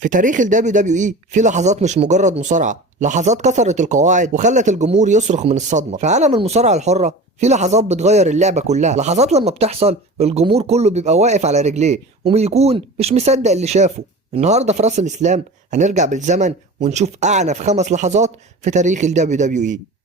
في تاريخ ال WWE في لحظات مش مجرد مصارعة، لحظات كسرت القواعد وخلت الجمهور يصرخ من الصدمة. في عالم المصارعة الحرة في لحظات بتغير اللعبة كلها، لحظات لما بتحصل الجمهور كله بيبقى واقف على رجليه وبيكون مش مصدق اللي شافه. النهاردة في راس الإسلام هنرجع بالزمن ونشوف أعنف 5 لحظات في تاريخ ال WWE.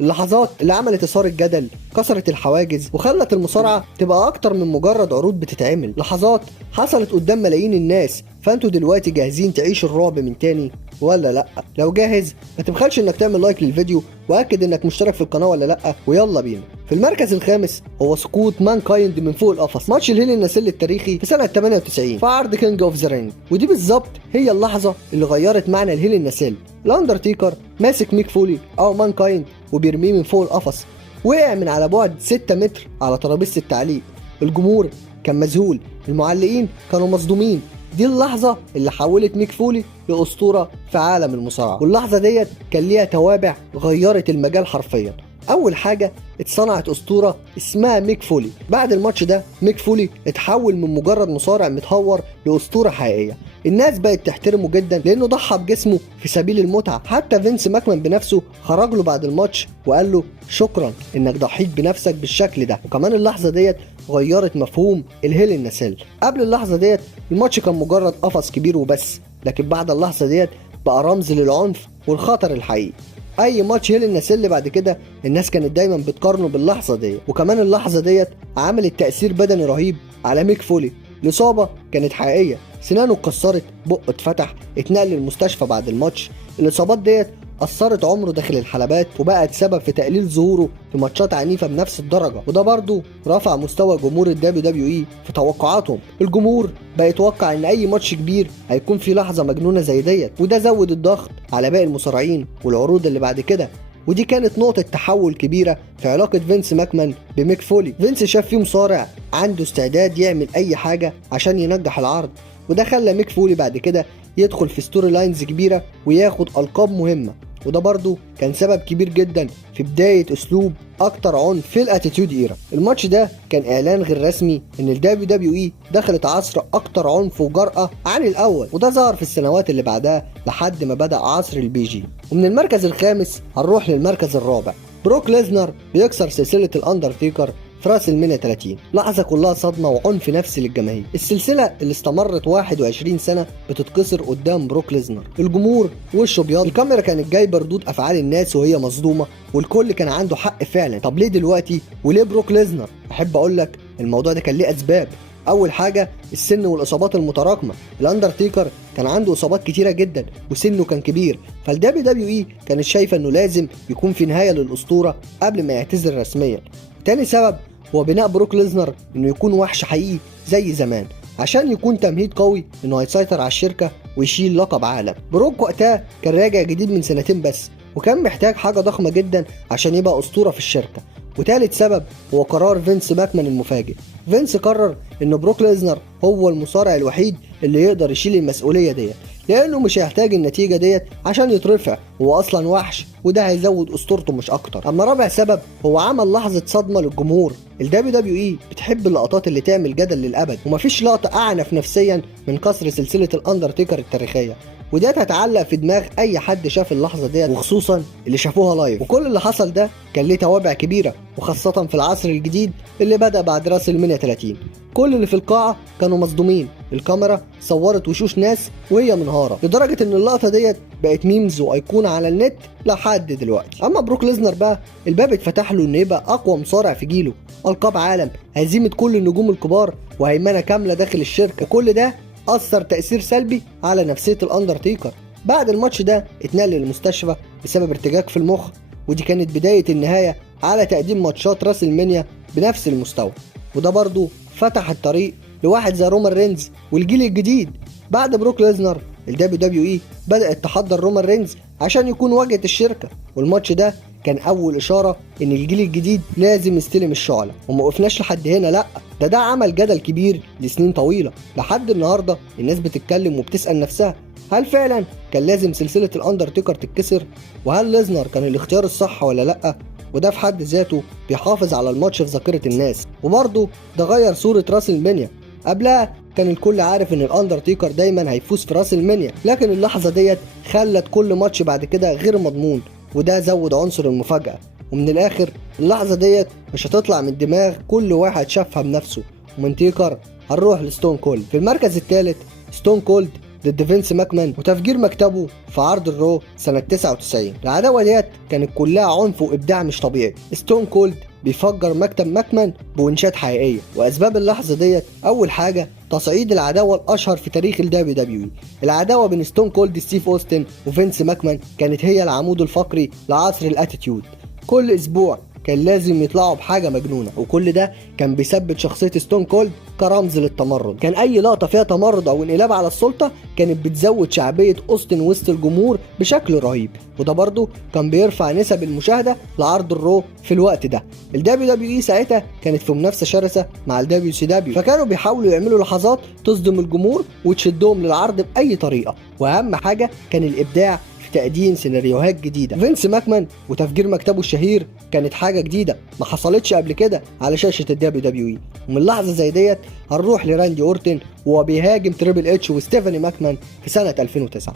اللحظات اللي عملت إثارة الجدل، كسرت الحواجز وخلت المصارعة تبقى أكتر من مجرد عروض بتتعمل، لحظات حصلت قدام ملايين الناس. فأنتوا دلوقتي جاهزين تعيشوا الرعب من تاني ولا لأ؟ لو جاهز ما تبخلش إنك تعمل لايك للفيديو وأكد إنك مشترك في القناة ولا لأ، ويلا بينا. في المركز الخامس هو سقوط مانكايند من فوق القفص، ماتش الهيل الناسيل التاريخي في سنة 98 في عرض كينج اوف ذا رينج، ودي بالظبط هي اللحظة اللي غيرت معنى الهيل الناسيل. الاندرتيكر ماسك ميك فولي او مانكايند وبيرميه من فوق القفص، وقع من على بعد 6 متر على ترابيزة التعليق. الجمهور كان مذهول، المعلقين كانوا مصدومين. دي اللحظة اللي حولت ميك فولي لأسطورة في عالم المصارعة، واللحظة ديت كان ليها توابع غيرت المجال حرفيا. أول حاجة اتصنعت أسطورة اسمها ميك فولي. بعد الماتش ده ميك فولي اتحول من مجرد مصارع متهور لأسطورة حقيقية. الناس بقت تحترمه جدا لأنه ضحى بجسمه في سبيل المتعة. حتى فينس ماكمان بنفسه خرج له بعد الماتش وقال له شكرا إنك ضحيت بنفسك بالشكل ده. وكمان اللحظة ديت غيرت مفهوم الهيل الناسيل. قبل اللحظة ديت الماتش كان مجرد قفص كبير وبس، لكن بعد اللحظة ديت بقى رمز للعنف والخطر الحقيقي. اي ماتش هيل الناسيل بعد كده الناس كانت دايما بتقارنه باللحظه ديت. وكمان اللحظه ديت عملت تاثير بدني رهيب على ميك فولي. الاصابه كانت حقيقيه، سنانه اتكسرت، بقه اتفتح، اتنقل للمستشفى بعد الماتش. الاصابات ديت أثرت عمره داخل الحلبات وبقت سبب في تقليل ظهوره في ماتشات عنيفة بنفس الدرجة، وده برضه رفع مستوى جمهور ال WWE في توقعاتهم. الجمهور بقى يتوقع إن أي ماتش كبير هيكون فيه لحظة مجنونة زي ديت، وده زود الضغط على باقي المصارعين والعروض اللي بعد كده. ودي كانت نقطة تحول كبيرة في علاقة فينس ماكمان بميك فولي. فينس شاف فيه مصارع عنده استعداد يعمل أي حاجة عشان ينجح العرض، وده خلى ميك فولي بعد كده يدخل في ستوري لاينز كبيرة وياخد ألقاب مهمة. وده برضو كان سبب كبير جدا في بداية اسلوب اكتر عنف في الاتيتيود ايرا. الماتش ده كان اعلان غير رسمي ان ال WWE دخلت عصر اكتر عنف وجرأة عن الاول، وده ظهر في السنوات اللي بعدها لحد ما بدأ عصر البي جي. ومن المركز الخامس هنروح للمركز الرابع. بروك ليزنر بيكسر سلسلة الاندرتيكر في راس المنيا 30. لحظة كلها صدمة وعنف نفسي للجماهير. السلسلة اللي استمرت 21 سنة بتتكسر قدام بروك ليزنر. الجمهور وشه ابيض، الكاميرا كانت جايبة ردود أفعال الناس وهي مصدومة، والكل كان عنده حق فعلا. طب ليه دلوقتي وليه بروك ليزنر؟ أحب أقول لك الموضوع ده كان ليه أسباب. أول حاجة السن والإصابات المتراكمة. الأندرتيكر كان عنده إصابات كتيرة جدا وسنه كان كبير، فالدبليو دبليو إي كانت شايفة إنه لازم يكون في نهاية للأسطورة قبل ما يعتزل رسميا. تاني سبب هو بناء بروك ليزنر انه يكون وحش حقيقي زي زمان، عشان يكون تمهيد قوي انه هيسيطر على الشركه ويشيل لقب عالم. بروك وقتها كان راجع جديد من 2 سنين بس، وكان محتاج حاجه ضخمه جدا عشان يبقى اسطوره في الشركه. وتالت سبب هو قرار فينس ماكمان المفاجئ. فينس قرر ان بروك ليزنر هو المصارع الوحيد اللي يقدر يشيل المسؤوليه ديت، لانه مش هيحتاج النتيجه ديت عشان يترفع، هو اصلا وحش وده هيزود اسطورته مش اكتر. اما رابع سبب هو عمل لحظه صدمه للجمهور. الدبليو دبليو اي بتحب اللقطات اللي تعمل جدل للابد، ومفيش لقطه اعنف نفسيا من كسر سلسله الاندرتيكر التاريخيه، وديت هتعلق في دماغ اي حد شاف اللحظه ديت، وخصوصا اللي شافوها لايف. وكل اللي حصل ده كان ليه توابع كبيره، وخاصه في العصر الجديد اللي بدا بعد راس المنيا 30. كل اللي في القاعه كانوا مصدومين. الكاميرا صورت وشوش ناس وهي منهاره، لدرجه ان اللقطه ديت بقت ميمز وايقونه على النت لحد دلوقتي. اما بروك ليزنر بقى الباب اتفتح له انه يبقى اقوى مصارع في جيله، القاب عالم، هزيمه كل النجوم الكبار، وهيمنه كامله داخل الشركه. وكل ده أثر تأثير سلبي على نفسية الأندرتيكر. بعد الماتش ده اتنقل للمستشفى بسبب ارتجاج في المخ، ودي كانت بداية النهاية على تقديم ماتشات راس المنيا بنفس المستوى. وده برضو فتح الطريق لواحد زي رومان رينز والجيل الجديد. بعد بروك ليزنر الدبليو دبليو اي بدأت تحضر رومان رينز عشان يكون واجهة الشركة، والماتش ده كان أول إشارة إن الجيل الجديد لازم يستلم الشعلة. وما وقفناش لحد هنا، لأ، ده عمل جدل كبير لسنين طويلة. لحد النهاردة الناس بتتكلم وبتسأل نفسها هل فعلا كان لازم سلسلة الأندرتيكر تتكسر؟ وهل ليزنر كان الاختيار الصح ولا لأ؟ وده في حد ذاته بيحافظ على الماتش في ذاكرة الناس، وبرضه ده غير صورة راسل مانيا. قبلها كان الكل عارف ان الاندرتيكر دايما هيفوز في راسل مانيا، لكن اللحظة ديت خلت كل ماتش بعد كده غير مضمون، وده زود عنصر المفاجأة. ومن الاخر اللحظة ديت مش هتطلع من دماغ كل واحد شافها بنفسه، ومن تيكر هنروح لستون كولد. في المركز الثالث ستون كولد ضد فينس ماكمان وتفجير مكتبه في عرض الرو سنة 99. العداوة ديت كانت كلها عنف وإبداع مش طبيعي. ستون كولد بيفجر مكتب ماكمان بونشات حقيقية، وأسباب اللحظة ديت أول حاجة تصعيد العداوة الأشهر في تاريخ الدبليو دبليو اي. العداوة بين ستون كولد ستيف أوستن وفينس ماكمان كانت هي العمود الفقري لعصر الاتيتيود. كل أسبوع كان لازم يطلعوا بحاجة مجنونة، وكل ده كان بيثبت شخصية ستون كولد كرمز للتمرد. كان أي لقطة فيها تمرد أو انقلاب على السلطة كانت بتزود شعبية أوستن وسط الجمهور بشكل رهيب، وده برضه كان بيرفع نسب المشاهدة لعرض الرو في الوقت ده. الدبليو دبليو اي ساعتها كانت في منافسة شرسة مع الدبليو سي دبليو، فكانوا بيحاولوا يعملوا لحظات تصدم الجمهور وتشدهم للعرض بأي طريقة، وأهم حاجة كان الإبداع تقديم سيناريوهات جديده. فينس ماكمان وتفجير مكتبه الشهير كانت حاجه جديده ما حصلتش قبل كده على شاشه الدبليو دبليو اي. ومن لحظه زي ديت هنروح لراندي اورتن وهو بيهاجم تريبل اتش وستيفاني ماكمان في سنه 2009.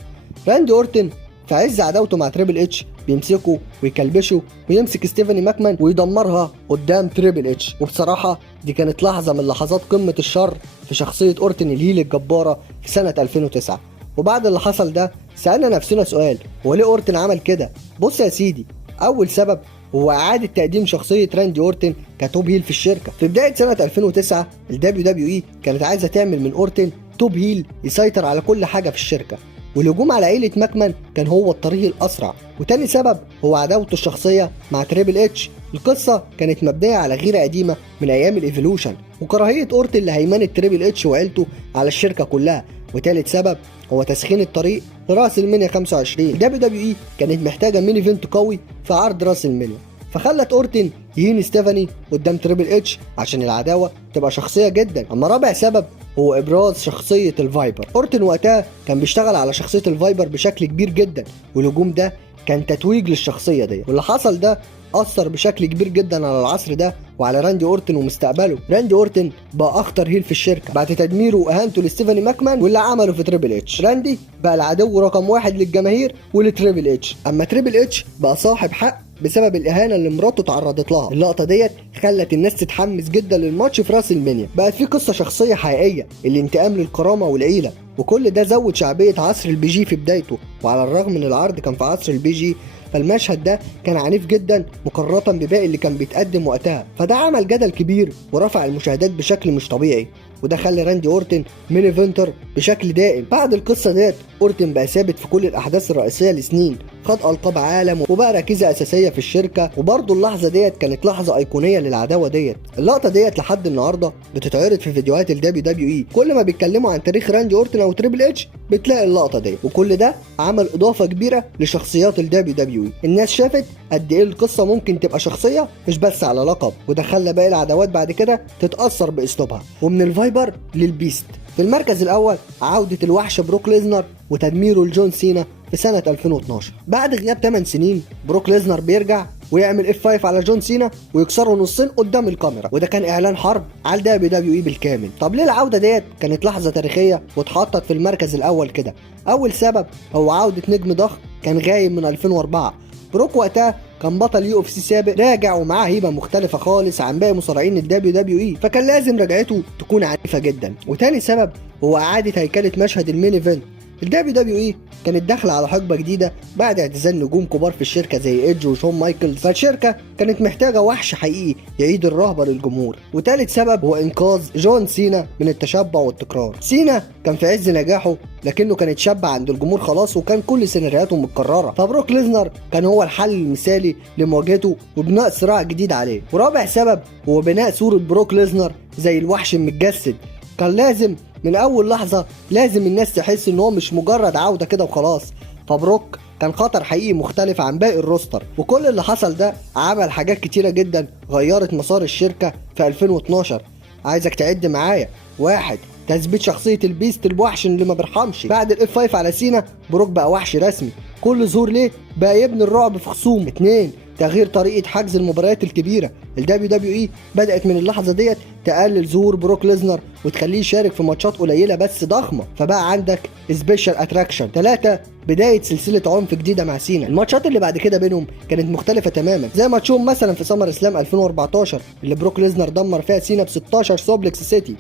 راندي اورتن في عز عداوته مع تريبل اتش بيمسكه ويكلبشه ويمسك ستيفاني ماكمان ويدمرها قدام تريبل اتش، وبصراحه دي كانت لحظه من لحظات قمه الشر في شخصيه اورتن الهيل الجباره في سنه 2009. وبعد اللي حصل ده سألنا نفسنا سؤال، هو ليه اورتن عمل كده؟ بص يا سيدي، اول سبب هو اعادة تقديم شخصية راندي اورتن كتوب هيل في الشركة. في بداية سنة 2009 الدبليو دبليو اي كانت عايزة تعمل من اورتن توب هيل يسيطر على كل حاجة في الشركة، والهجوم على عيلة ماكمان كان هو الطريق الأسرع. وتاني سبب هو عداوته الشخصية مع تريبل اتش. القصة كانت مبنية على غيرة قديمة من أيام الإيفولوشن وكراهية اورتن لهيمنة تريبل اتش وعيلته على الشركة كلها. وتالت سبب هو تسخين الطريق لراس المنيا 25. الدبليو دبليو اي كانت محتاجة مين ايفنت قوي في عرض راس المنيا، فخلت اورتن يهين ستيفاني قدام تريبل اتش عشان العداوة تبقى شخصية جدا. اما رابع سبب هو ابراز شخصية الفايبر. اورتن وقتها كان بيشتغل على شخصية الفايبر بشكل كبير جدا، والهجوم ده كان تتويج للشخصية دي، واللي حصل ده أثر بشكل كبير جدا على العصر ده وعلى راندي اورتن ومستقبله. راندي اورتن بقى اخطر هيل في الشركه بعد تدميره واهانته لستيفاني ماكمان واللي عمله في تريبل اتش. راندي بقى العدو رقم 1 للجماهير ولتريبل اتش، اما تريبل اتش بقى صاحب حق بسبب الاهانه اللي مراته تعرضت لها. اللقطه ديت خلت الناس تتحمس جدا للماتش في راس المنيا، بقت في قصه شخصيه حقيقيه، الانتقام للكرامه والعيله، وكل ده زود شعبيه عصر البي جي في بدايته. وعلى الرغم ان العرض كان في عصر البي جي فالمشهد ده كان عنيف جدا مقارنة بباقي اللي كان بيتقدم وقتها، فده عمل جدل كبير ورفع المشاهدات بشكل مش طبيعي، وده خلى راندي اورتن مين ايفنتر بشكل دائم. بعد القصه ديت اورتن بقى ثابت في كل الاحداث الرئيسيه لسنين، خد القاب عالم وبقى ركيزه اساسيه في الشركه، وبرضه اللحظه ديت كانت لحظه ايقونيه للعداوه ديت. اللقطه ديت لحد النهارده بتتعرض في فيديوهات الدبليو دبليو اي، كل ما بيتكلموا عن تاريخ راندي اورتن او تريبل اتش بتلاقي اللقطه ديت، وكل ده عمل اضافه كبيره لشخصيات الدبليو دبليو اي. الناس شافت قد ايه القصه ممكن تبقى شخصيه مش بس على لقب، وده خلى باقي العداوات بعد كده تتاثر باسلوبها. ومن الفايبر للبيست. في المركز الاول عوده الوحش بروك ليزنر وتدميره لجون سينا في سنه 2012. بعد غياب 8 سنين بروك ليزنر بيرجع ويعمل F5 على جون سينا ويكسره نصين قدام الكاميرا، وده كان اعلان حرب على الدبليو دبليو اي بالكامل. طب ليه العوده ديت كانت لحظه تاريخيه واتحطت في المركز الاول كده؟ اول سبب هو عوده نجم ضخم كان غايب من 2004. بروك وقتها كان بطل يو اف سي سابق راجع ومعاه هيبه مختلفه خالص عن باقي مصارعين الدبليو دبليو اي، فكان لازم رجعته تكون عنيفه جدا. وتاني سبب هو اعاده هيكله مشهد المين ايفنت. الدبليو دبليو اي كانت داخله على حقبه جديده بعد اعتزال نجوم كبار في الشركه زي ايدج وشون مايكلز، فالشركه كانت محتاجه وحش حقيقي يعيد الرهبه للجمهور. وتالت سبب هو انقاذ جون سينا من التشبع والتكرار. سينا كان في عز نجاحه لكنه كان اتشبع عند الجمهور خلاص وكان كل سيناريوهاته متكرره، فبروك ليزنر كان هو الحل المثالي لمواجهته وبناء صراع جديد عليه. ورابع سبب هو بناء صوره بروك ليزنر زي الوحش المتجسد. كان لازم من اول لحظه لازم الناس تحس ان هو مش مجرد عوده كده وخلاص، فبروك كان خطر حقيقي مختلف عن باقي الروستر. وكل اللي حصل ده عمل حاجات كتيره جدا غيرت مسار الشركه في 2012. عايزك تعد معايا: 1. تثبيت شخصية البيست الوحش اللي ما بيرحمش. بعد الاف 5 على سينا، بروك بقى وحش رسمي، كل ظهور ليه بقى يبني الرعب في خصومه. 2. تغيير طريقة حجز المباريات الكبيرة. ال WWE بدأت من اللحظة ديت تقلل ظهور بروك ليزنر وتخليه يشارك في ماتشات قليلة بس ضخمة، فبقى عندك سبيشال اتراكشن. 3. بداية سلسلة عنف جديدة مع سينا. الماتشات اللي بعد كده بينهم كانت مختلفة تماما، زي ماتشهم مثلا في سمر اسلام 2014 اللي بروك ليزنر دمر فيها سينا ب 16 سوبلكس سيتي.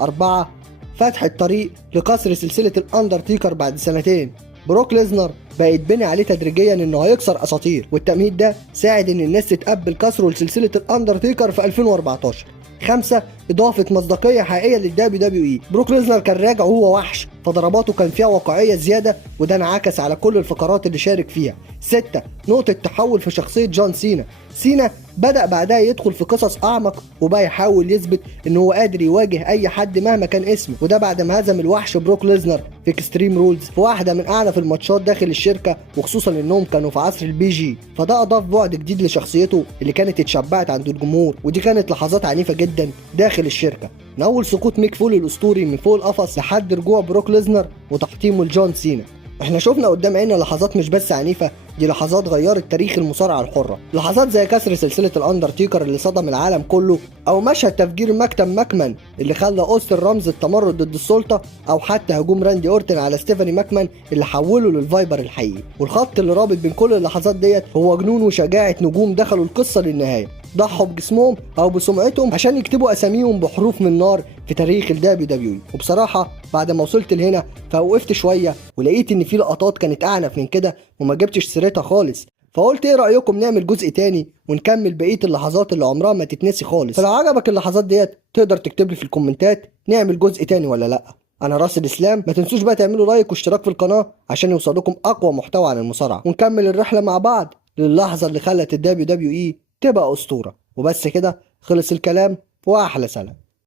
4. فتح الطريق لكسر سلسلة الاندرتيكر بعد سنتين. بروك ليزنر بقى يتبني عليه تدريجيا انه هيكسر اساطير، والتمهيد ده ساعد ان الناس تتقبل كسره لسلسله الاندرتيكر في 2014. 5. اضافه مصداقيه حقيقيه للدبليو دبليو اي. بروك ليزنر كان راجع وهو وحش، فضرباته كان فيها واقعيه زياده، وده انعكس على كل الفقرات اللي شارك فيها. 6. نقطه تحول في شخصيه جون سينا. سينا بدأ بعدها يدخل في قصص أعمق، وبقى يحاول يثبت إن هو قادر يواجه أي حد مهما كان اسمه، وده بعد ما هزم الوحش بروك ليزنر في اكستريم رولز في واحدة من أعنف الماتشات داخل الشركة، وخصوصا إنهم كانوا في عصر البي جي، فده أضاف بعد جديد لشخصيته اللي كانت اتشبعت عند الجمهور، ودي كانت لحظات عنيفة جدا داخل الشركة، من أول سقوط ميك فولي الأسطوري من فوق القفص لحد رجوع بروك ليزنر وتحطيمه لجون سينا. احنا شفنا قدام عيننا لحظات مش بس عنيفة، دي لحظات غيرت تاريخ المصارعة الحرة، لحظات زي كسر سلسلة الاندرتيكر اللي صدم العالم كله، او مشهد تفجير مكتب ماكمان اللي خلى اوستن رمز التمرد ضد السلطة، او حتى هجوم راندي اورتن على ستيفاني ماكمان اللي حوله للفايبر الحقيقي. والخط اللي رابط بين كل اللحظات ديت هو جنون وشجاعة نجوم دخلوا القصة للنهاية، ضحوا بجسمهم او بسمعتهم عشان يكتبوا اساميهم بحروف من نار في تاريخ الدبليو دبليو. وبصراحة بعد ما وصلت لهنا فوقفت شوية ولقيت ان في لقطات كانت اعنف من كده وما جبتش سيرتها خالص، فقلت ايه رأيكم نعمل جزء تاني ونكمل بقية اللحظات اللي عمرها ما تتنسي خالص. فلو عجبك اللحظات ديت تقدر تكتب لي في الكومنتات نعمل جزء تاني ولا لا. انا راس الاسلام، ما تنسوش بقى تعملوا لايك واشتراك في القناة عشان يوصلكم اقوى محتوى عن المصارعة، ونكمل الرحلة مع بعض للحظة اللي خلت الدبليو دبليو اي تبقى اسطورة. وبس كده خلص الكلام، واحلى سلام.